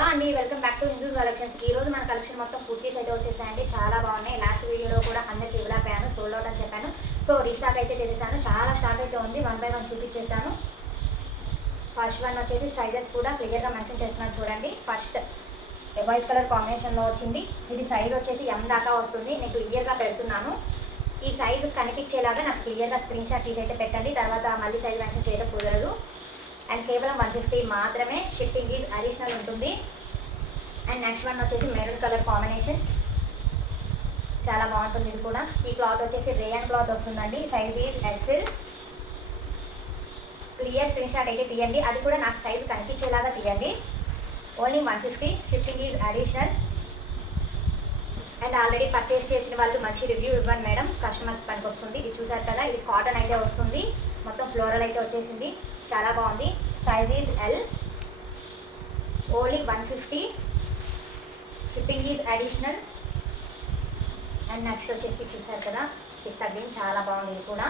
Hello అండి welcome back to Hindus collections. ఈ రోజు మన కలెక్షన్ మొత్తం కుర్తీస్ అయితే వచ్చేసాయండి. చాలా బాగున్నాయి. లాస్ట్ వీడియోలో కూడా అందరికి డెవలప్ అయ్యాను సోల్డ్ అవుట్ అని చెప్పాను. సో రీస్టాక్ అయితే చేసేసాను. చాలా స్టాక్ అయితే ఉంది. వన్ బై వన్ చూపించేసాను ఫస్ట్ వన్ వచ్చేసి సైజెస్ కూడా క్లియర్గా మెన్షన్ చేస్తున్నాను చూడండి. ఫస్ట్ వైట్ కలర్ కాంబినేషన్లో వచ్చింది. ఇది సైజ్ వచ్చేసి ఎం దాకా వస్తుంది. నేను క్లియర్గా పెడుతున్నాను. ఈ సైజు కనిపించేలాగా నాకు క్లియర్గా స్క్రీన్ షాట్ తీసి అయితే పెట్టండి. తర్వాత మళ్ళీ సైజ్ మెన్షన్ చేయడం కుదరదు అండ్ కేవలం వన్ ఫిఫ్టీ మాత్రమే షిప్పింగ్ ఈజ్ అడిషనల్ ఉంటుంది. అండ్ నెక్స్ట్ వన్ వచ్చేసి మెరూన్ కలర్ కాంబినేషన్ చాలా బాగుంటుంది ఇది కూడా. ఈ క్లాత్ వచ్చేసి రేయన్ క్లాత్ వస్తుందండి. Size is XL clear screenshot అయితే తీయండి. అది కూడా నాకు సైజ్ కనిపించేలాగా తీయండి. Only one fifty shipping is additional and already purchase చేసిన వాళ్ళు మంచి రివ్యూ ఇవ్వండి మేడం. కస్టమర్స్ పనికి వస్తుంది. ఇది చూసారు కదా ఇది కాటన్ అయితే వస్తుంది. మొత్తం ఫ్లోరల్ అయితే వచ్చేసింది. చాలా బాగుంది. Size is L only one fifty shipping is additional and next వచ్చేసి చూసారు కదా పిస్తా గ్రీన్ చాలా బాగుంది ఇది కూడా.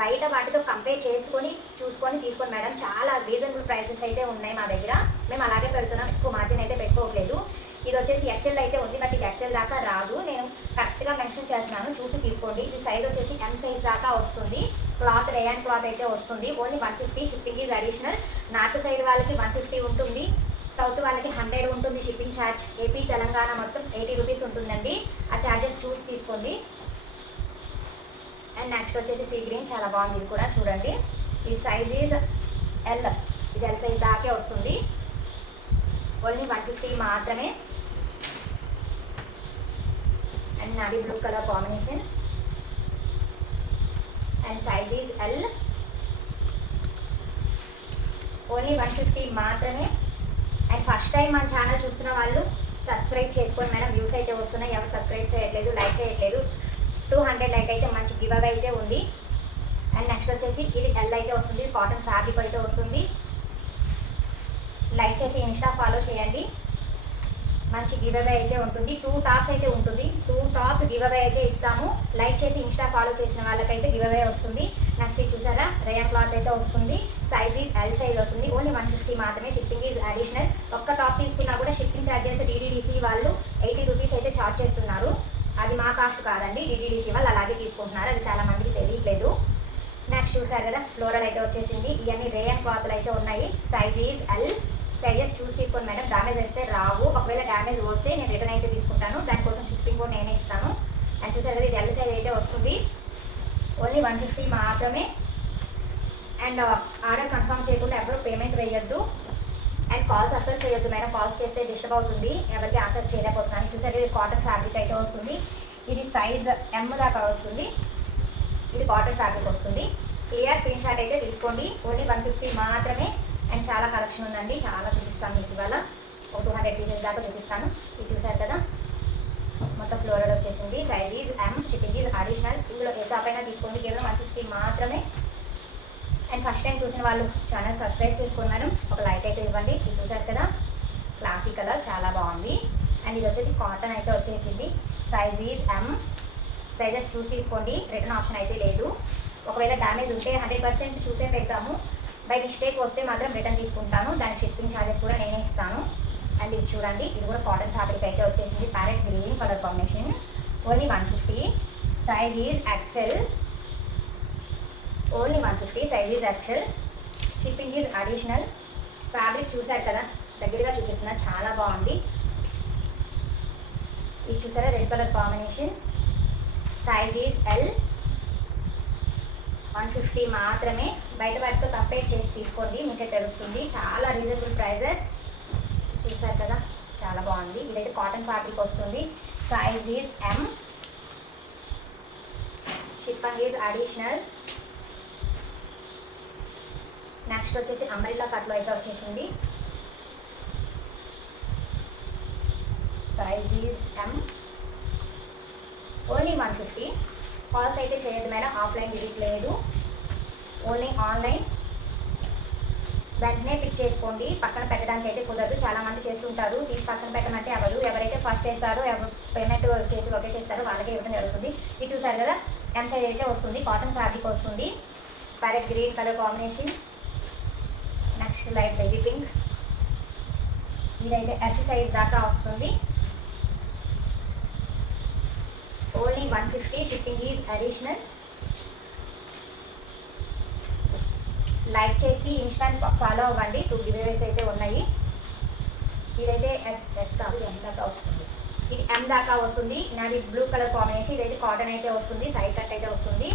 బయట వాటితో కంపేర్ చేసుకొని చూసుకొని తీసుకొని మేడం చాలా రీజనబుల్ ప్రైసెస్ అయితే ఉన్నాయి మా దగ్గర. మేము అలాగే పెడుతున్నాం ఎక్కువ మార్జిన్ అయితే పెట్టుకోవట్లేదు. ఇది వచ్చేసి ఎక్సెల్ అయితే ఉంది బట్ ఇది ఎక్సెల్ దాకా రాదు. నేను కరెక్ట్గా మెన్షన్ చేస్తున్నాను చూసి తీసుకోండి. ఇది సైజ్ వచ్చేసి ఎం సైజ్ దాకా వస్తుంది. క్లాత్ రేయాన్ క్లాత్ అయితే వస్తుంది. Only one fifty shipping is additional north side వాళ్ళకి వన్ ఫిఫ్టీ ఉంటుంది. సౌత్ వాళ్ళకి హండ్రెడ్ ఉంటుంది షిప్పింగ్ ఛార్జ్ ఏపీ తెలంగాణ మొత్తం ఎయిటీ రూపీస్ ఉంటుందండి. ఆ ఛార్జెస్ చూసి తీసుకోండి. అండ్ నెక్స్ట్ వచ్చేసి సీ గ్రీన్ చాలా బాగుంది. ఇది కూడా చూడండి. ఈ సైజ్ ఈజ్ ఎల్ ఇది ఎల్ సైజ్ దాకే వస్తుంది. ఓన్లీ వన్ ఫిఫ్టీ మాత్రమే. And navy blue colour combination and size is L only one fifty మాత్రమే. అండ్ ఫస్ట్ టైం మన ఛానల్ చూస్తున్న వాళ్ళు సబ్స్క్రైబ్ చేసుకోండి మేడం. వ్యూస్ అయితే వస్తున్నాయి. ఎవరు సబ్స్క్రైబ్ చేయట్లేదు లైక్ చేయట్లేదు. టూ హండ్రెడ్ లైక్ అయితే మంచి గివ్ అవే అయితే ఉంది. అండ్ నెక్స్ట్ వచ్చేసి ఇది ఎల్ అయితే వస్తుంది. కాటన్ ఫ్యాబ్రిక్ అయితే వస్తుంది. లైక్ చేసి ఇన్స్టా ఫాలో చేయండి. మంచి గివ్ అవే అయితే ఉంటుంది. టూ టాప్స్ అయితే ఉంటుంది. టూ టాప్స్ గివ్ అవే అయితే ఇస్తాము. లైక్ చేసి ఇన్స్టా ఫాలో చేసిన వాళ్ళకైతే గివ్ అవే వస్తుంది. నెక్స్ట్ ఇది చూసారా? రేయన్ క్లాత్ అయితే వస్తుంది. సైజ్ ఎల్ సైజ్ వస్తుంది. ఓన్లీ వన్ ఫిఫ్టీ మాత్రమే. షిప్పింగ్ ఈజ్ అడిషనల్ ఒక్క టాప్ తీసుకున్నా కూడా షిప్పింగ్ ఛార్జెస్ డీడీడీసీ వాళ్ళు ఎయిటీ రూపీస్ అయితే ఛార్జ్ చేస్తున్నారు. అది మా కాస్ట్ కాదండి. డీడీడీసీ వాళ్ళు అలాగే తీసుకుంటున్నారు. అది చాలా మందికి తెలియట్లేదు. నెక్స్ట్ చూసారు కదా? ఫ్లోరల్ అయితే వచ్చేసింది. ఇవన్నీ రేయన్ క్లాత్లు అయితే ఉన్నాయి. సైజ్ ఈజ్ ఎల్ సైజెస్ చూసి తీసుకోండి మేడం. డ్యామేజ్ వస్తే రావు. ఒకవేళ డ్యామేజ్ వస్తే నేను రిటర్న్ అయితే తీసుకుంటాను. దానికోసం షిప్పింగ్ కూడా నేనే ఇస్తాను. అండ్ చూసారు కదా ఇది ఎల్ సైజ్ అయితే వస్తుంది. ఓన్లీ వన్ ఫిఫ్టీ మాత్రమే. అండ్ uh, ఆర్డర్ కన్ఫర్మ్ చేయకుండా ఎవరు పేమెంట్ వేయొద్దు. అండ్ కాల్స్ అసలు చేయొద్దు మేడం. కాల్స్ చేస్తే డిస్టర్బ్ అవుతుంది. ఎవరికి ఆన్సర్ చేయలేకపోతున్నాను. చూసారు ఇది కాటన్ ఫ్యాబ్రిక్ అయితే వస్తుంది. ఇది సైజ్ ఎమ్ దాకా వస్తుంది. ఇది కాటన్ ఫ్యాబ్రిక్ వస్తుంది. క్లియర్ స్క్రీన్ షాట్ అయితే తీసుకోండి. ఓన్లీ వన్ ఫిఫ్టీ మాత్రమే. అండ్ చాలా కలెక్షన్ ఉందండి. చాలా చూపిస్తాను మీకు ఇవాళ. ఒక టూ హండ్రెడ్ పీసెస్ దాకా చూపిస్తాను. ఇది చూసారు కదా? మొత్తం ఫ్లోరల్ వచ్చేసింది. Size is M shipping is additional ఇందులో ఏ షాప్ అయినా తీసుకోండి. కేవలం వన్ ఫిఫ్టీ మాత్రమే. అండ్ ఫస్ట్ టైం చూసిన వాళ్ళు ఛానల్ సబ్స్క్రైబ్ చేసుకోండి మేడం ఒక లైక్ అయితే ఇవ్వండి. ఇది చూసారు కదా? క్లాసీ కలర్ చాలా బాగుంది. అండ్ ఇది వచ్చేసి కాటన్ అయితే వచ్చేసింది. సైజ్ ఈజ్ ఎమ్ సైజెస్ చూసి తీసుకోండి. రిటర్న్ ఆప్షన్ అయితే లేదు. ఒకవేళ డ్యామేజ్ ఉంటే హండ్రెడ్ పర్సెంట్ చూసే పెడతాము. బై మిస్టేక్ వస్తే మాత్రం రిటర్న్ తీసుకుంటాను. దాని షిప్పింగ్ ఛార్జెస్ కూడా నేనే ఇస్తాను. అండ్ ఇది చూడండి ఇది కూడా కాటన్ ఫ్యాబ్రిక్ అయితే వచ్చేసింది. Parrot green colour combination only one fifty size is XL only one fifty size is XL shipping is additional fabric చూసారు కదా దగ్గరగా చూపిస్తున్నా చాలా బాగుంది. ఇది చూసారా red colour combination size is L one fifty మాత్రమే. బయట వాటితో కంపేర్ చేసి తీసుకోండి. మీకే తెలుస్తుంది. చాలా రీజనబుల్ ప్రైజెస్ చూసారు కదా? చాలా బాగుంది. ఇదైతే కాటన్ ఫ్యాబ్రిక్ వస్తుంది. Size is M shipping is additional next వచ్చేసి అంబ్రిల్లా కట్లో అయితే వచ్చేసింది. Size is M only one fifty calls అయితే చేయదు మేడం. ఆఫ్లైన్ విజిట్ లేదు. Only online. వెంటనే పిక్ చేసుకోండి. పక్కన పెట్టడానికి అయితే కుదరదు చాలామంది చేస్తుంటారు తీసి పక్కన పెట్టమంటే అవ్వదు. ఎవరైతే ఫస్ట్ చేస్తారో ఎవరు పేమెంట్ చేసి ఓకే చేస్తారో వాళ్ళకే ఇవ్వడం జరుగుతుంది. ఇది చూసారు కదా? ఎం సైజ్ అయితే వస్తుంది. కాటన్ ఫ్యాబ్రిక్ వస్తుంది. Parrot green colour combination next light baby pink ఇదైతే ఎస్ సైజ్ దాకా వస్తుంది. Only one fifty shipping is additional like చేసి ఇన్స్టాంట్ ఫాలో అవ్వండి. టూ గివేవేస్ అయితే ఉన్నాయి. ఇదైతే ఎస్ ఎస్ కాదు ఎం దాకా వస్తుంది? ఇది ఎం దాకా వస్తుంది? నాది బ్లూ కలర్ కాంబినేషన్. ఇదైతే కాటన్ అయితే వస్తుంది. సైడ్ కట్ అయితే వస్తుంది.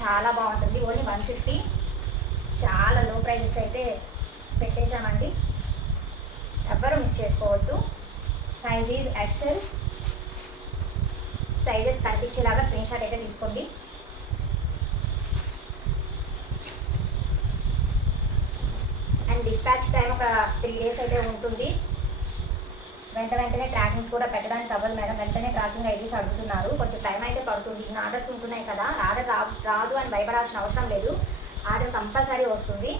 చాలా బాగుంటుంది. Only one fifty. చాలా లో ప్రైజెస్ అయితే పెట్టేశామండి. ఎవ్వరు మిస్ చేసుకోవద్దు. సైజ్ ఈజ్ ఎక్సెల్ సైజెస్ కనిపించేలాగా స్క్రీన్ షాట్ అయితే తీసుకోండి. అండ్ డిస్పాచ్ టైం ఒక త్రీ డేస్ అయితే ఉంటుంది. వెంట వెంటనే ట్రాకింగ్స్ కూడా పెట్టడానికి అవ్వదు మేడం. వెంటనే ట్రాకింగ్ ఐడీస్ అడుగుతున్నారు. కొంచెం టైం అయితే పడుతుంది. ఇన్ని ఆర్డర్స్ ఉంటున్నాయి కదా. ఆర్డర్ రా రాదు అని భయపడాల్సిన అవసరం లేదు. ఆర్డర్ కంపల్సరీ వస్తుంది.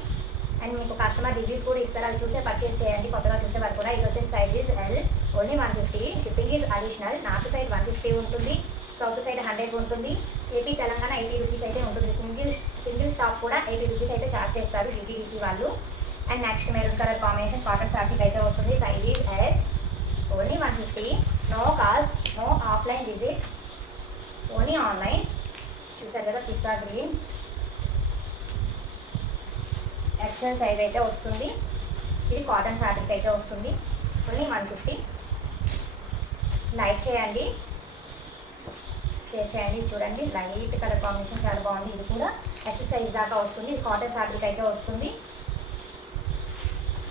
అండ్ మీకు కస్టమర్ రివ్యూస్ కూడా ఇస్తారు. అవి చూసే పర్చేస్ చేయండి. కొత్తగా చూసే వారు కూడా. ఇది వచ్చేసి size is L only one fifty shipping is additional north side one fifty ఉంటుంది. సౌత్ సైడ్ హండ్రెడ్ ఉంటుంది. ఏపీ తెలంగాణ ఎయిటీ రూపీస్ అయితే ఉంటుంది. సింగిల్ సింగిల్ టాప్ కూడా ఎయిటీ రూపీస్ అయితే చార్జ్ చేస్తారు. డిటీడీసీ వాళ్ళు. And next maroon colour combination cotton fabric అయితే వస్తుంది size is S only one fifty no cost no offline visit only online చూసారు కదా పిస్తా గ్రీన్ ఎక్సెల్ సైజ్ అయితే వస్తుంది. ఇది కాటన్ ఫ్యాబ్రిక్ అయితే వస్తుంది. ఓన్లీ వన్ ఫిఫ్టీ లైక్ చేయండి. షేర్ చేయండి చూడండి. లైట్ కలర్ కాంబినేషన్ చాలా బాగుంది. ఇది కూడా ఎక్సెల్ సైజ్ దాకా వస్తుంది. ఇది కాటన్ ఫ్యాబ్రిక్ అయితే వస్తుంది.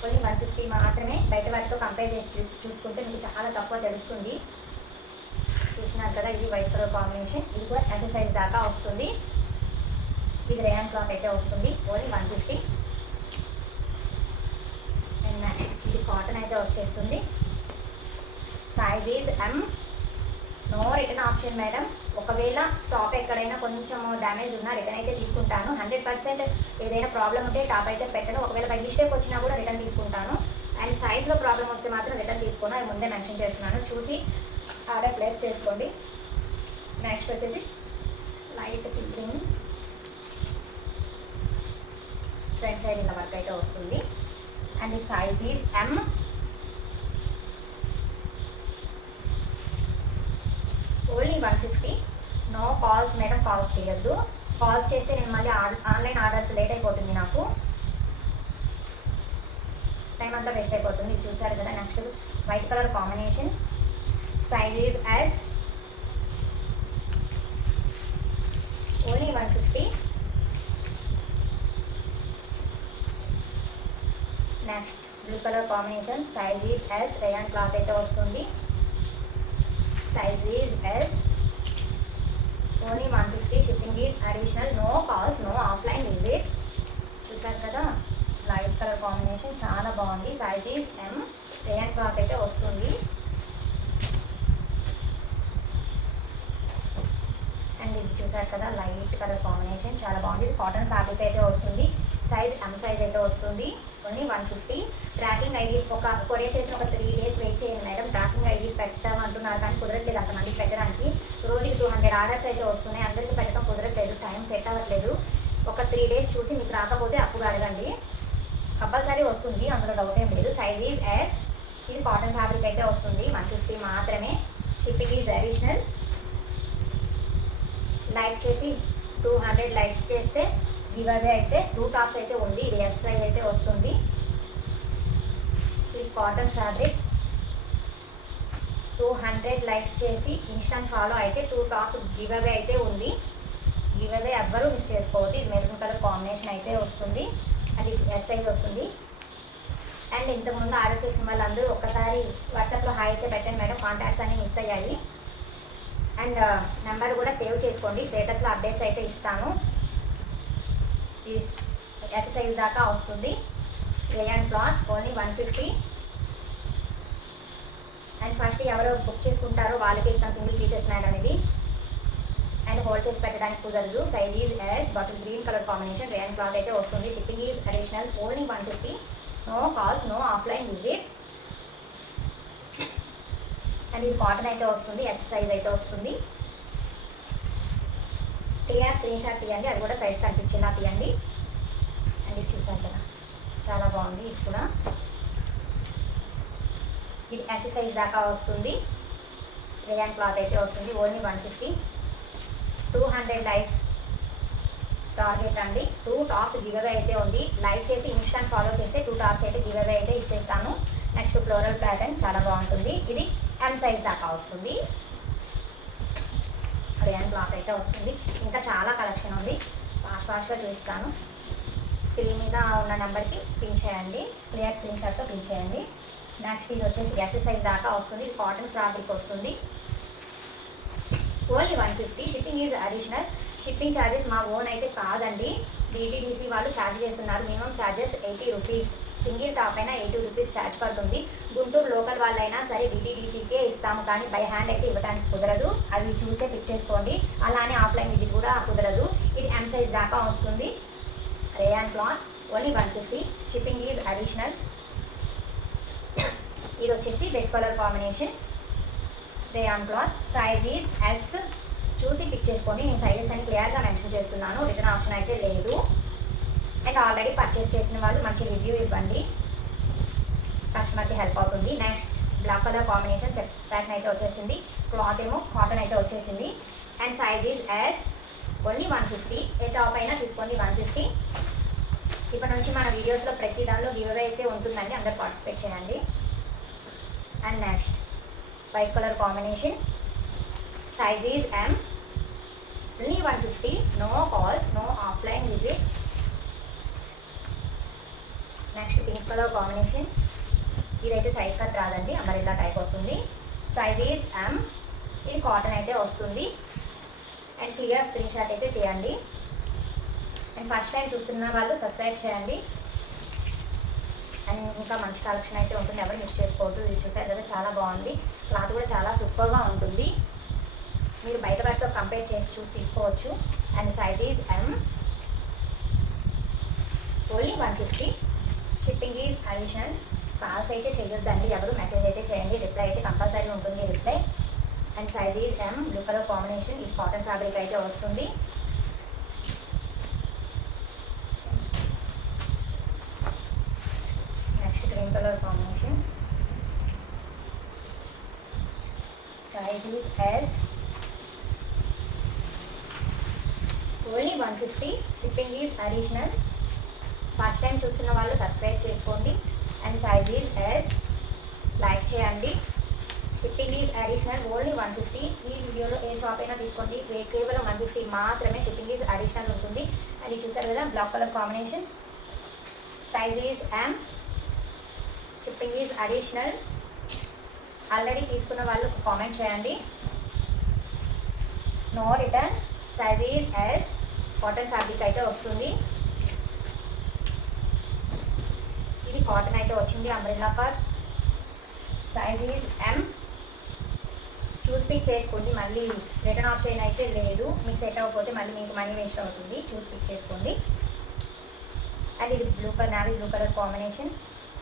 ఓన్లీ వన్ ఫిఫ్టీ మాత్రమే బయట వాటితో కంపేర్ చేసి చూ చూసుకుంటే మీకు చాలా తక్కువ తెలుస్తుంది. చూసినారు కదా ఇది వైట్ కలర్ కాంబినేషన్ ఇది కూడా ఎక్సర్సైజ్ దాకా వస్తుంది. ఇది రేయాన్ క్లాత్ అయితే వస్తుంది. ఓన్లీ వన్ ఫిఫ్టీ అండ్ ఇది కాటన్ అయితే వచ్చేస్తుంది. Size is M no return option madam ఒకవేళ టాప్ ఎక్కడైనా కొంచెం డ్యామేజ్ ఉన్నా రిటర్న్ అయితే తీసుకుంటాను. హండ్రెడ్ పర్సెంట్ ఏదైనా ప్రాబ్లం ఉంటే టాప్ అయితే పెట్టను. ఒకవేళ బై మిస్టేక్ వచ్చినా కూడా రిటర్న్ తీసుకుంటాను. అండ్ సైజ్లో ప్రాబ్లం వస్తే మాత్రం రిటర్న్ తీసుకోను. అది ముందే మెన్షన్ చేస్తున్నాను. చూసి ఆర్డర్ ప్లేస్ చేసుకోండి. నెక్స్ట్ వచ్చేసి light sea green front side ఇలా వర్క్ అయితే వస్తుంది. అండ్ ఈ size is M only one fifty. No calls madam calls చేయొద్దు. కాల్స్ చేస్తే నేను మళ్ళీ ఆన్లైన్ ఆర్డర్స్ లేట్ అయిపోతుంది నాకు. టైం అంతా వేస్ట్ అయిపోతుంది. ఇది చూసారు కదా next white colour combination size is S only one fifty next blue colour combination size is S rayon cloth అయితే వస్తుంది. Size is S only one fifty shipping is additional no calls no offline visit చూసారు కదా? Light colour combination చాలా బాగుంది. Size is M rayon cloth అయితే వస్తుంది. And ఇది చూసారు కదా? లైట్ కలర్ కాంబినేషన్ చాలా బాగుంది. కాటన్ ఫ్యాబ్రిక్ అయితే వస్తుంది. సైజ్ ఎం సైజ్ అయితే వస్తుంది. Only one fifty tracking IDs ఒక కొరియర్ చేసిన ఒక త్రీ డేస్ వెయిట్ చేయండి మేడం. ట్రాకింగ్ ఐడీస్ పెట్టమంటున్నారు కానీ కుదరట్లేదు అంతమందికి పెట్టడానికి. రోజుకి టూ హండ్రెడ్ ఆర్డర్స్ అయితే వస్తున్నాయి. అందరికీ పెట్టడం కుదరట్లేదు. టైం సెట్ అవ్వట్లేదు. ఒక త్రీ డేస్ చూసి మీకు రాకపోతే అప్పుడు అడగండి. కంపల్సరీ వస్తుంది. అందులో డౌట్ ఏం లేదు. సైజ్ ఈజ్ ఎస్ ఇది కాటన్ ఫ్యాబ్రిక్ అయితే వస్తుంది. వన్ ఫిఫ్టీ మాత్రమే. షిప్పింగ్ ఈజ్ అడిషనల్ లైక్ చేసి టూ హండ్రెడ్ లైక్స్ చేస్తే గివ్ అయితే టూ టాప్స్ అయితే ఉంది. ఇది ఎస్ సైజ్ అయితే వస్తుంది. ఇది cotton fabric. Two hundred likes చేసి ఇన్స్టాంట్ ఫాలో అయితే టూ టాప్స్ గివ్ అవే అయితే ఉంది. గివ్ అవే ఎవ్వరూ మిస్ చేసుకోవద్దు. ఇది మెరూన్ కలర్ కాంబినేషన్ అయితే వస్తుంది. అది ఎస్ సైజ్ వస్తుంది. అండ్ ఇంతకుముందు ఆర్డర్ చేసిన వాళ్ళందరూ ఒక్కసారి వాట్సాప్లో హాయ్ అయితే పెట్టండి మేడం. కాంటాక్ట్స్ అన్ని మిస్ అయ్యాయి. అండ్ uh, నెంబర్ కూడా సేవ్ చేసుకోండి. స్టేటస్లో అప్డేట్స్ అయితే ఇస్తాను. ఇది దాకా వస్తుంది rayon cloth only one fifty and first ఎవరు బుక్ చేసుకుంటారో వాళ్ళకి ఇస్తాం సింగిల్ పీసెస్ మేడం ఇది అండ్ హోల్డ్ చేసి పెట్టడానికి కుదరదు. Size is S bottle green colour combination rayon cloth అయితే వస్తుంది. Shipping is additional only one fifty no cost no offline visit and ఇది కాటన్ అయితే వస్తుంది ఎక్సర్సైజ్ అయితే వస్తుంది. టీఆర్ స్క్రీన్ షాట్ తీయండి. అది కూడా సైజ్ కనిపించేలా తీయండి. అండ్ ఇది చూసారు కదా. చాలా బాగుంది ఇది కూడా. ఇది ఎస్ సైజ్ దాకా వస్తుంది. రేయాన్ క్లాత్ అయితే వస్తుంది. Only one fifty two hundred likes target అండి. టూ టాప్స్ గివ్ అయితే ఉంది. లైక్ చేసి ఇన్స్టాంట్ ఫాలో చేస్తే టూ టాప్స్ అయితే గివ్ అయితే ఇచ్చేస్తాను. నెక్స్ట్ ఫ్లోరల్ ప్యాటర్న్ చాలా బాగుంటుంది. ఇది ఎం సైజ్ దాకా వస్తుంది. రేయాన్ బ్లాక్ అయితే వస్తుంది. ఇంకా చాలా కలెక్షన్ ఉంది. ఫాస్ట్ ఫాస్ట్గా చూస్తాను స్క్రీన్ మీద ఉన్న నెంబర్కి పిన్ చేయండి. క్లియర్ స్క్రీన్ షాట్తో పిన్ చేయండి. నెక్స్ట్ ఇది వచ్చేసి ఎక్సర్సైజ్ దాకా వస్తుంది. కాటన్ ఫ్యాబ్రిక్ వస్తుంది. Only one fifty shipping is additional shipping charges మా ఓన్ అయితే కాదండి. బీటీడీసీ వాళ్ళు ఛార్జ్ చేస్తున్నారు. Minimum charges eighty rupees single top అయినా ఎయిటీ రూపీస్ ఛార్జ్ పడుతుంది. గుంటూరు లోకల్ వాళ్ళైనా సరే డిటీడీసీకే ఇస్తాము కానీ బై హ్యాండ్ అయితే ఇవ్వడానికి కుదరదు. అది చూసే పిక్ చేసుకోండి. అలానే ఆఫ్లైన్ విజిట్ కూడా కుదరదు. ఇది ఎం సైజ్ దాకా వస్తుంది. Rayon cloth only one fifty shipping is additional ఇది వచ్చేసి red colour combination rayon cloth size is S చూసి పిక్ చేసుకోండి. నేను సైజెస్ అని క్లియర్గా మెన్షన్ చేస్తున్నాను. రిటర్న్ ఆప్షన్ అయితే లేదు. అండ్ ఆల్రెడీ పర్చేస్ చేసిన వాళ్ళు మంచి రివ్యూ ఇవ్వండి. కస్టమర్కి హెల్ప్ అవుతుంది. Next black colour combination check pattern అయితే వచ్చేసింది. క్లాత్ ఏమో కాటన్ అయితే వచ్చేసింది. And size is S only one fifty A top అయినా తీసుకోండి వన్ ఫిఫ్టీ ఇప్పటి నుంచి మన వీడియోస్లో ప్రతి దానిలో వ్యూవే అయితే ఉంటుందండి. అందరు పార్టిసిపేట్ చేయండి. And next white colour combination size is M only one fifty no calls no offline visit next pink colour combination. ఇదైతే సైడ్ కట్ రాదండి అంబరిల్లా టైప్ వస్తుంది. సైజ్ ఈజ్ ఎమ్ ఇది కాటన్ అయితే వస్తుంది. అండ్ క్లియర్ స్క్రీన్ షాట్ అయితే తీయండి. And first time చూస్తున్న వాళ్ళు సబ్స్క్రైబ్ చేయండి. అండ్ ఇంకా మంచి కలెక్షన్ అయితే ఉంటుంది. ఎవరు మిస్ చేసుకోవద్దు ఇది చూసారు కదా చాలా బాగుంది. క్లాత్ కూడా చాలా సూపర్గా ఉంటుంది. మీరు బయట వాటితో కంపేర్ చేసి చూసి తీసుకోవచ్చు. And size is M only one fifty shipping is additional calls అయితే చేయొద్దండి. ఎవరు మెసేజ్ అయితే చేయండి. రిప్లై అయితే కంపల్సరీ ఉంటుంది. Reply and size is M blue colour combination ఈ కాటన్ ఫ్యాబ్రిక్ అయితే వస్తుంది. Next green colour combination size is S only one fifty shipping is additional first time చూస్తున్న వాళ్ళు సబ్స్క్రైబ్ చేసుకోండి. And size is S like చేయండి. Shipping is additional only one fifty ఈ వీడియోలో ఏ షాప్ అయినా తీసుకోండి. కేవలం వన్ ఫిఫ్టీ మాత్రమే షిప్పింగ్ ఈజ్ అడిషనల్ ఉంటుంది. అది చూసారు కదా black colour combination size is M shipping is additional already తీసుకున్న వాళ్ళు కామెంట్ చేయండి. No return size is S cotton fabric అయితే వస్తుంది ఇది కాటన్ అయితే వచ్చింది umbrella cut size is M choose pick చేసుకోండి మళ్ళీ రిటర్న్ ఆప్షన్ అయితే లేదు. మీకు సెట్ అవ్వకపోతే మళ్ళీ మీకు మనీ వేస్ట్ అవుతుంది. చూస్ పిక్ చేసుకోండి. అండ్ ఇది blue colour navy blue colour combination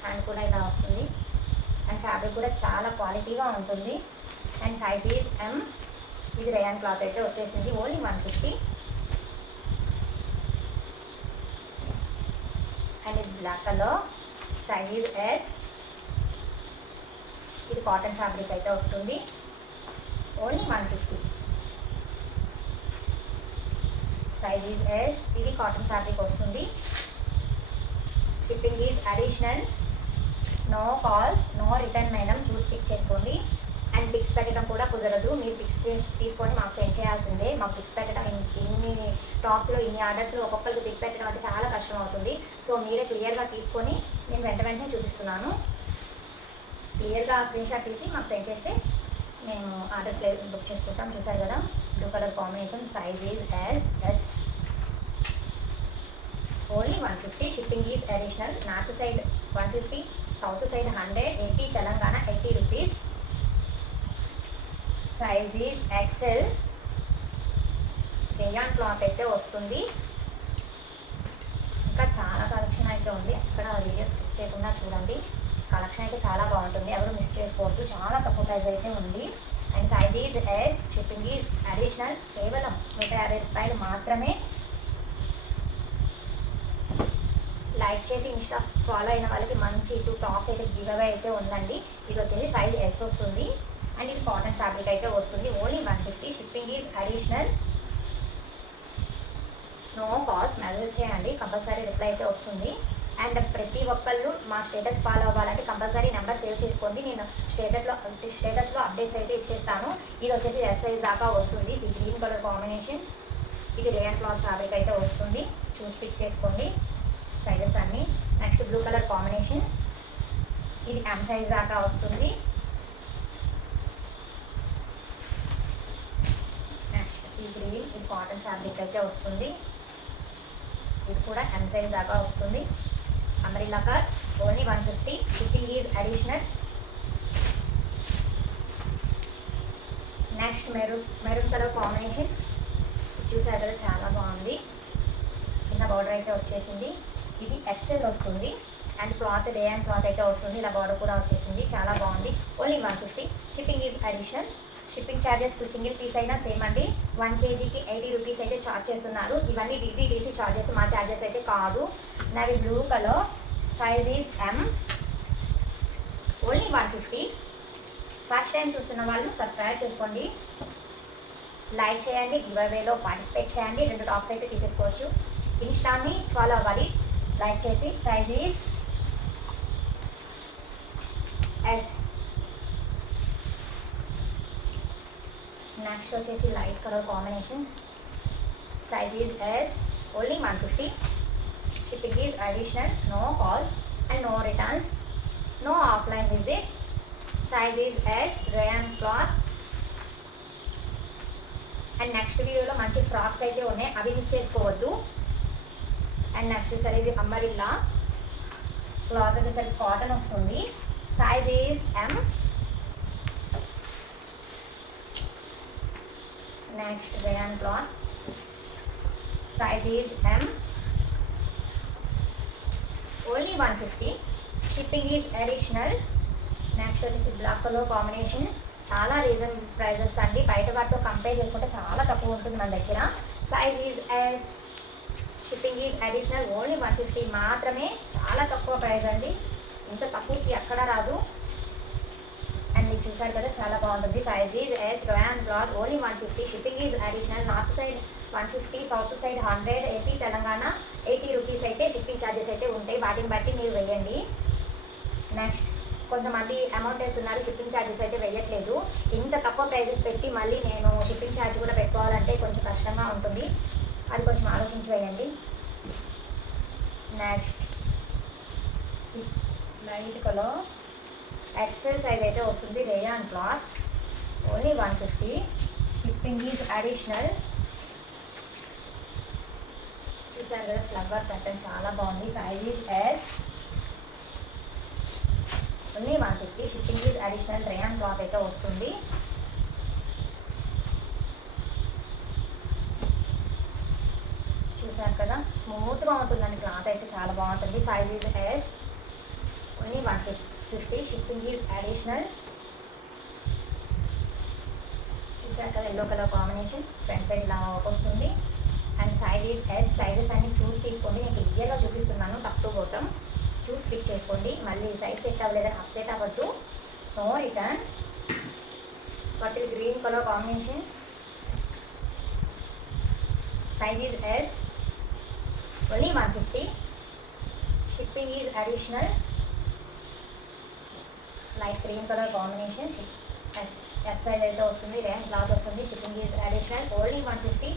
hand కూడా ఇలా వస్తుంది. అండ్ ఫ్యాబ్రిక్ కూడా చాలా క్వాలిటీగా ఉంటుంది. అండ్ సైజ్ ఈజ్ ఎమ్ ఇది రయాన్ క్లాత్ అయితే వచ్చేసింది. ఓన్లీ వన్ ఫిఫ్టీ అండ్ ఇది బ్లాక్ కలర్ సైజ్ ఎస్ ఇది కాటన్ ఫ్యాబ్రిక్ అయితే వస్తుంది. Only one fifty size is S ఇది కాటన్ ఫ్యాబ్రిక్ వస్తుంది. Shipping is additional no calls no return madam చూసి పిక్ చేసుకోండి. అండ్ పిక్స్ పెట్టడం కూడా కుదరదు. మీరు పిక్స్ తీసుకొని మాకు సెండ్ చేయాల్సిందే. మాకు పిక్స్ పెట్టడం ఇన్ని టాప్స్లో ఇన్ని ఆర్డర్స్లో ఒక్కొక్కరికి పిక్ పెట్టడం అంటే చాలా కష్టం అవుతుంది సో మీరే క్లియర్గా తీసుకొని నేను వెంట వెంటనే చూపిస్తున్నాను. క్లియర్గా స్క్రీన్ షాట్ తీసి మాకు సెండ్ చేస్తే మేము ఆర్డర్ ప్లే బుక్ చేసుకుంటాం. చూసారు కదా? Blue colour combination size is L S only one fifty shipping is additional north side one fifty south side hundred AP Telangana eighty rupees size is XL rayon cloth అయితే వస్తుంది. ఇంకా చాలా collection అయితే ఉంది. అక్కడ వీడియో స్కిప్ చేయకుండా చూడండి. Collection అయితే చాలా బాగుంటుంది. ఎవరు మిస్ చేసుకోవద్దు. చాలా తక్కువ ప్రైస్ అయితే ఉంది. And size is S shipping is additional కేవలం నూట యాభై రూపాయలు మాత్రమే. లైక్ చేసి ఇన్స్టా ఫాలో అయిన వాళ్ళకి మంచి టూ టాప్స్ అయితే గివ్ అవే అయితే ఉందండి. ఇది వచ్చేసి సైజ్ ఎస్ వస్తుంది. అండ్ ఇది కాటన్ ఫ్యాబ్రిక్ అయితే వస్తుంది. Only one fifty shipping is additional no cost message చేయండి. కంపల్సరీ రిప్లై అయితే వస్తుంది. అండ్ ప్రతి ఒక్కళ్ళు మా స్టేటస్ ఫాలో అవ్వాలంటే కంపల్సరీ నెంబర్ సేవ్ చేసుకోండి. నేను స్టేటస్లో స్టేటస్లో అప్డేట్స్ అయితే ఇచ్చేస్తాను. ఇది వచ్చేసి ఎస్ఐజ్ దాకా వస్తుంది. ఇది గ్రీన్ కలర్ కాంబినేషన్ ఇది రేయన్ క్లాత్ ఫ్యాబ్రిక్ అయితే వస్తుంది. చూసి పిక్ చేసుకోండి. సైజెస్ అన్నీ. నెక్స్ట్ బ్లూ కలర్ కాంబినేషన్ ఇది ఎం సైజ్ దాకా వస్తుంది నెక్స్ట్ సీ గ్రీన్ ఇది కాటన్ ఫ్యాబ్రిక్ అయితే వస్తుంది. ఇది కూడా ఎం సైజ్ దాకా వస్తుంది. Umbrella cut only one fifty shipping is additional. Next maroon maroon colour combination. చూసారు కదా చాలా బాగుంది. కింద బార్డర్ అయితే వచ్చేసింది. ఇది ఎక్సెల్ వస్తుంది. And cloth day and cloth అయితే వస్తుంది. ఇలా బార్డర్ కూడా వచ్చేసింది. చాలా బాగుంది. Only one fifty shipping is additional. Shipping charges single piece అయినా సేమ్ అండి. వన్ కేజీకి ఎయిటీ రూపీస్ అయితే ఛార్జ్ చేస్తున్నారు. ఇవన్నీ డిటీడీసీ ఛార్జెస్ మా ఛార్జెస్ అయితే కాదు. Navy blue colour size is M only one fifty first time చూస్తున్న వాళ్ళు సబ్స్క్రైబ్ చేసుకోండి. లైక్ చేయండి గివ్ పార్టిసిపేట్ చేయండి. రెండు టాప్స్ అయితే తీసేసుకోవచ్చు. ఇన్స్టాని ఫాలో అవ్వాలి. లైక్ చేసి సైజ్ ఈజ్ ఎస్ నెక్స్ట్ వచ్చేసి light colour combination size is S only one fifty shipping is additional no calls and no returns no offline visit size is S rayon cloth and next వీడియోలో మంచి frocks అయితే ఉన్నాయి. అవి miss చేసుకోవద్దు. And next సరే ఇది umbrella cloth వచ్చేసరికి cotton వస్తుంది. Size is M next rayon cloth size is M only one fifty shipping is next వచ్చేసి బ్లాక్ కలర్ కాంబినేషన్ చాలా రీజన్ ప్రైజెస్ అండి. బయట వాటితో కంపేర్ చేసుకుంటే చాలా తక్కువ ఉంటుంది మన దగ్గర. Size is S shipping is additional only one fifty మాత్రమే. చాలా తక్కువ ప్రైస్ అండి. ఇంత తక్కువకి ఎక్కడ రాదు. చూసారు కదా చాలా బాగుంటుంది. Size is S rayon cloth only one fifty shipping is additional north side one fifty south side hundred eighty Telangana eighty rupees అయితే షిప్పింగ్ ఛార్జెస్ అయితే ఉంటాయి. వాటిని బట్టి మీరు వేయండి నెక్స్ట్ కొంతమంది అమౌంట్ వేస్తున్నారు. షిప్పింగ్ ఛార్జెస్ అయితే వేయట్లేదు ఇంత తక్కువ ప్రైజెస్ పెట్టి మళ్ళీ నేను షిప్పింగ్ ఛార్జ్ కూడా పెట్టుకోవాలంటే కొంచెం కష్టంగా ఉంటుంది. అది కొంచెం ఆలోచించి వేయండి next light colour XL size అయితే వస్తుంది rayon cloth only one fifty shipping is additional చూసారు కదా ఫ్లవర్ ప్యాటర్న్ చాలా బాగుంది. Size is S only one fifty shipping is additional rayon cloth అయితే వస్తుంది. చూసారు కదా స్మూత్గా ఉంటుందండి. క్లాత్ అయితే చాలా బాగుంటుంది. Size is S only one fifty fifty shipping is additional చూసారు కదా yellow colour combination front side ఇలా వస్తుంది. అండ్ సైజెస్ ఎస్ సైజెస్ అన్ని చూసి తీసుకోండి నేను క్లియర్గా చూపిస్తున్నాను. టప్ టు బోటం చూసి పిక్ చేసుకోండి. మళ్ళీ సైజ్ సెట్ అవ్వలేదని అప్సెట్ అవ్వద్దు. No return but green colour combination size is S only one fifty shipping is additional light green colour combination S S size అయితే వస్తుంది ర్యాంక్ క్లాత్ వస్తుంది shipping is additional only one fifty.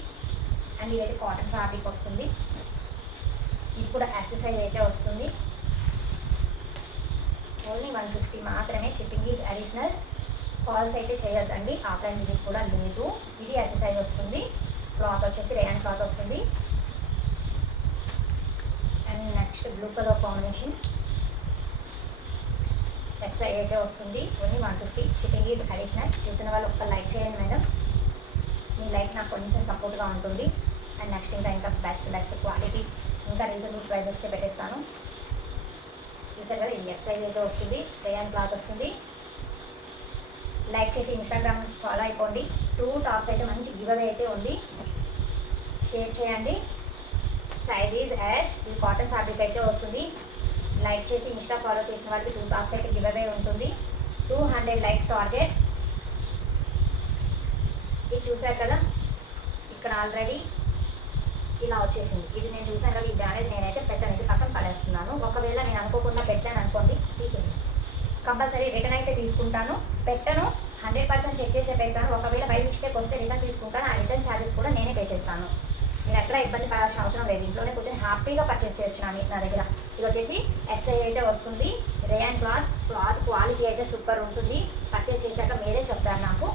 And ఇదైతే cotton fabric వస్తుంది. ఇది కూడా XL size అయితే వస్తుంది. Only one fifty మాత్రమే షిప్పింగ్ ఈజ్ అడిషనల్. కాల్స్ అయితే చేయొద్దండి ఆఫ్లైన్ విజిట్ కూడా లేదు. ఇది ఎక్సర్సైజ్ వస్తుంది. క్లాత్ వచ్చేసి రేయన్ క్లాత్ వస్తుంది. And next blue colour combination. SI అయితే వస్తుంది only one fifty. Shipping is additional చూసిన వాళ్ళు ఒక్క లైక్ చేయండి మేడం. మీ లైక్ నాకు కొంచెం సపోర్ట్గా ఉంటుంది. అండ్ నెక్స్ట్ ఇంకా ఇంకా బెస్ట్ బెస్ట్ క్వాలిటీ ఇంకా రీజనబుల్ ప్రైజెస్కే పెట్టేస్తాను. చూసారు కదా ఎస్ఐ అయితే వస్తుంది రేయాన్ క్లాత్ వస్తుంది. లైక్ చేసి ఇన్స్టాగ్రామ్ ఫాలో అయిపోండి. టూ టాప్స్ అయితే మంచి గివ్ అవే అయితే ఉంది. షేర్ చేయండి. సైజ్ ఈజ్ ఎస్ ఇది కాటన్ ఫ్యాబ్రిక్ అయితే వస్తుంది. లైక్ చేసి ఇన్స్టా ఫాలో చేసిన వాళ్ళకి టూ బాక్స్ అయితే గివ్ అవే ఉంటుంది. Two hundred likes target. ఇది చూసారు కదా? ఇక్కడ ఆల్రెడీ ఇలా వచ్చేసింది. ఇది నేను చూసాను కదా ఈ డ్యామేజ్ నేనైతే పెట్టాను. ఇది పక్కన పడేస్తున్నాను. ఒకవేళ నేను అనుకోకుండా పెట్టాను అనుకోండి తీసింది కంపల్సరీ రిటర్న్ అయితే తీసుకుంటాను. పెట్టను. హండ్రెడ్ పర్సెంట్ చెక్ చేసే పెడతాను. ఒకవేళ బై మిస్టేక్ వస్తే రిటర్న్ తీసుకుంటాను. ఆ రిటర్న్ ఛార్జెస్ కూడా నేనే పే చేస్తాను. మీరు ఎక్కడ ఇబ్బంది పడాల్సిన అవసరం లేదు. ఇంట్లోనే కూర్చొని హ్యాపీగా పర్చేస్ చేయొచ్చు నా నా దగ్గర. ఇది వచ్చేసి ఎస్ఐ అయితే వస్తుంది. రేయన్ క్లాత్ క్లాత్ క్వాలిటీ అయితే సూపర్ ఉంటుంది. పర్చేస్ చేశాక మీరే చెప్తారు నాకు.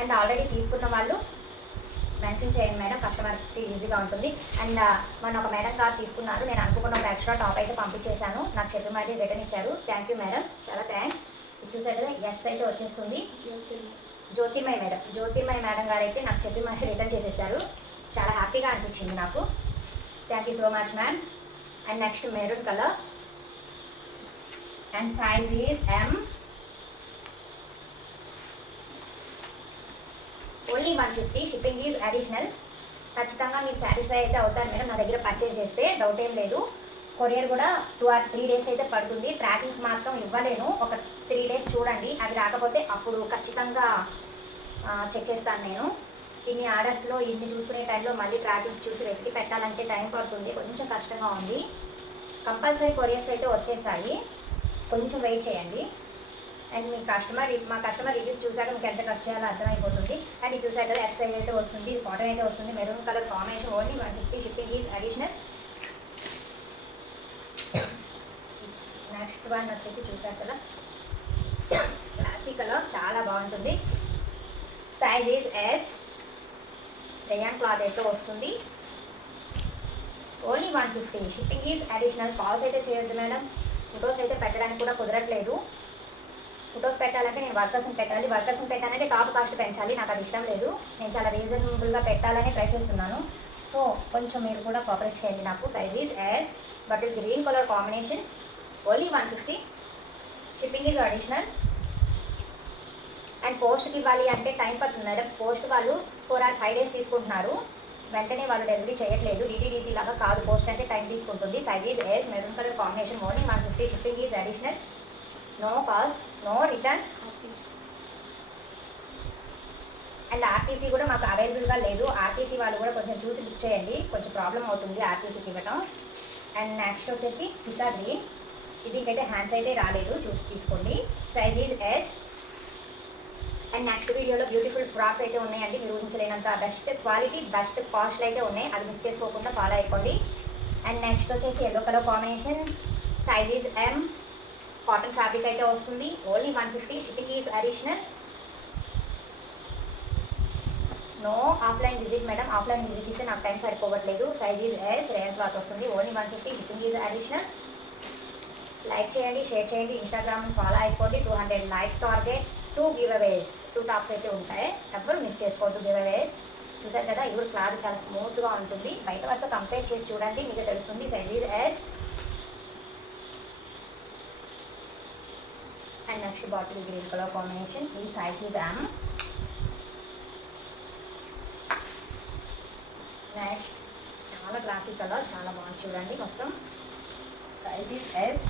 అండ్ ఆల్రెడీ తీసుకున్న వాళ్ళు మెన్షన్ చేయండి మేడం. కస్టమర్స్కి ఈజీగా ఉంటుంది. అండ్ uh, మొన్న ఒక మేడం కార్ తీసుకున్నారు. నేను అనుకున్న ఒక ఎక్స్ట్రా టాప్ అయితే పంపించేశాను. నాకు చెప్పి మరీ రిటర్న్ ఇచ్చారు. థ్యాంక్ యూ మేడం చాలా థ్యాంక్స్ ఇది చూసారు కదా? ఎస్ అయితే వచ్చేస్తుంది. జ్యోతిమయ మేడం జ్యోతిమయ మేడం గారు అయితే నాకు చెప్పి మరీ రిటర్న్ చేసేసారు. చాలా హ్యాపీగా అనిపించింది నాకు. Thank you so much ma'am and next maroon colour and size is M only one fifty shipping is additional ఖచ్చితంగా మీరు సాటిస్ఫై అయితే అవుతారు మేడం. నా దగ్గర పర్చేజ్ చేస్తే డౌట్ ఏం లేదు. కొరియర్ కూడా టూ ఆర్ త్రీ డేస్ అయితే పడుతుంది. ట్రాకింగ్స్ మాత్రం ఇవ్వలేను. ఒక త్రీ డేస్ చూడండి. అవి రాకపోతే అప్పుడు ఖచ్చితంగా చెక్ చేస్తాను నేను. ఇన్ని ఆర్డర్స్లో ఇన్ని చూసుకునే టైంలో మళ్ళీ ట్రాకింగ్స్ చూసి వెతికి పెట్టాలంటే టైం పడుతుంది. కొంచెం కష్టంగా ఉంది. కంపల్సరీ కొరియర్స్ అయితే వచ్చేస్తాయి. కొంచెం వెయిట్ చేయండి. అండ్ మీ కస్టమర్ మా కస్టమర్ రివ్యూస్ చూసాక మీకు ఎంత కష్టం చేయాలో అర్థమైపోతుంది. అండ్ ఇది చూసాక ఎస్ఐ అయితే వస్తుంది కాటన్ అయితే వస్తుంది maroon colour combination only one fifty shipping is additional next one వచ్చేసి చూసారు కదా. క్లాసిక్ కలర్ చాలా బాగుంటుంది. Size is S rayon cloth అయితే వస్తుంది. Only one fifty shipping is additional calls అయితే చేయొద్దు మేడం. ఫొటోస్ అయితే పెట్టడానికి కూడా కుదరట్లేదు. ఫొటోస్ పెట్టాలంటే నేను వర్కర్స్ని పెట్టాలి. వర్కర్స్ని పెట్టాలంటే టాప్ కాస్ట్ పెంచాలి. నాకు అది ఇష్టం లేదు. నేను చాలా రీజనబుల్గా పెట్టాలని ట్రై చేస్తున్నాను. సో కొంచెం మీరు కూడా కోఆపరేట్ చేయండి నాకు. Size is S but green colour combination only one fifty shipping is additional and పోస్ట్కి ఇవ్వాలి అంటే టైం పడుతుంది మేడం. పోస్ట్ వాళ్ళు ఫోర్ ఆర్ ఫైవ్ డేస్ తీసుకుంటున్నారు. వెంటనే వాళ్ళు డెలివరీ చేయట్లేదు. డిటీడీసీ లాగా కాదు. పోస్ట్ అంటే టైం తీసుకుంటుంది. Size is S maroon colour combination only one fifty shipping is additional no cost no returns and RTC కూడా మాకు అవైలబుల్గా లేదు. ఆర్టీసీ వాళ్ళు కూడా కొంచెం చూసి బుక్ చేయండి. కొంచెం ప్రాబ్లం అవుతుంది ఆర్టీసీకి ఇవ్వటం. అండ్ నెక్స్ట్ వచ్చేసి పిసా ఇది ఇంకైతే హ్యాండ్స్ అయితే రాలేదు. చూసి తీసుకోండి. Size is S and next వీడియోలో బ్యూటిఫుల్ ఫ్రాక్స్ అయితే ఉన్నాయండి. మీరు ఊహించలేనంత బెస్ట్ క్వాలిటీ బెస్ట్ కాస్ట్లు అయితే ఉన్నాయి. అది మిస్ చేసుకోకుండా ఫాలో అయిపోండి అండ్ నెక్స్ట్ వచ్చేసి yellow colour combination size is M cotton fabric అయితే వస్తుంది. Only one fifty shipping is additional no offline visit madam offline visit ఇస్తే నాకు టైం సరిపోవట్లేదు. Size is S rayon cloth వస్తుంది. Only one fifty shipping is additional like చేయండి share చేయండి. Instagram follow అయిపోండి two hundred likes target two giveaways two tops అయితే ఉంటాయి. ఎవ్వరు మిస్ చేసుకోవద్దు గివ్ అవేస్ చూసారు కదా ఇవి క్లాత్ చాలా స్మూత్గా ఉంటుంది. బయట వాటితో కంపేర్ చేసి చూడండి మీకు తెలుస్తుంది. Size S and next bottle green colour combination ఈ సైజ్ ఇస్ యామ్ నెక్స్ట్ చాలా క్లాసిక్ కలర్ చాలా బాగుంది. చూడండి మొత్తం. Size is S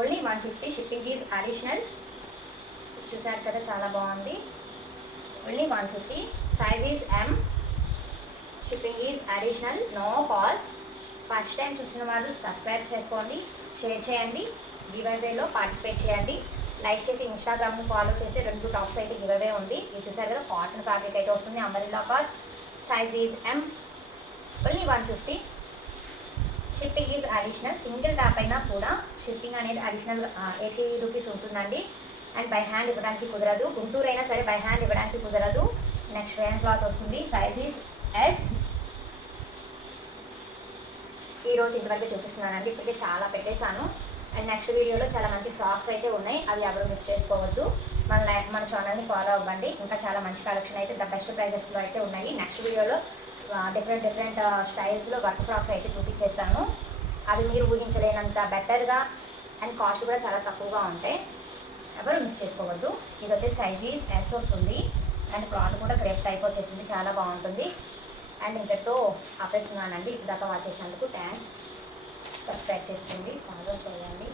only one fifty shipping is additional. చూసారు కదా చాలా బాగుంది. Only one fifty. Size is M shipping is additional. No calls. First time చూసిన వాళ్ళు సబ్స్క్రైబ్ చేసుకోండి షేర్ చేయండి గివ్అవేలో పార్టిసిపేట్ చేయండి. లైక్ చేసి ఇన్స్టాగ్రామ్ ఫాలో చేస్తే రెండు టాప్స్ అయితే గివ్అవే ఉంది. ఇది చూసారు కదా కాటన్ ఫ్యాబ్రిక్ అయితే వస్తుంది umbrella call size is M only one fifty. Shipping is additional single top అయినా కూడా షిప్పింగ్ అనేది అడిషనల్ ఎయిటీ రూపీస్ ఉంటుందండి. అండ్ బై హ్యాండ్ ఇవ్వడానికి కుదరదు. గుంటూరు అయినా సరే బై హ్యాండ్ ఇవ్వడానికి కుదరదు. నెక్స్ట్ రేన్ క్లాత్ వస్తుంది. సైజ్ ఈజ్ ఎస్ ఈ రోజు ఇంతవరకు చూపిస్తున్నానండి. ఇప్పటికే చాలా పెట్టేశాను. అండ్ నెక్స్ట్ వీడియోలో చాలా మంచి ఫ్రాక్స్ అయితే ఉన్నాయి. అవి ఎవరు మిస్ చేసుకోవద్దు. మన లైఫ్ మన ఛానల్ని ఫాలో అవ్వండి. ఇంకా చాలా మంచి కలెక్షన్ అయితే ద బెస్ట్ ప్రైజెస్లో అయితే ఉన్నాయి. నెక్స్ట్ వీడియోలో డిఫరెంట్ డిఫరెంట్ స్టైల్స్లో వర్క్ ఫ్రాక్స్ అయితే చూపించేస్తాను. అవి మీరు ఊహించలేనంత బెటర్గా అండ్ కాస్ట్ కూడా చాలా తక్కువగా ఉంటాయి. ఎవరు మిస్ చేసుకోవద్దు. ఇది వచ్చేసి సైజ్ ఎస్ వస్తుంది అండ్ క్లాత్ కూడా క్రేప్ టైప్ వచ్చేసింది. చాలా బాగుంటుంది. అండ్ ఇంకతో ఆపేస్తున్నానండి. ఇప్పుడు దాకా వాచ్ చేసినందుకు థ్యాంక్స్ సబ్స్క్రైబ్ చేసుకోండి. ఫాలో చేయండి.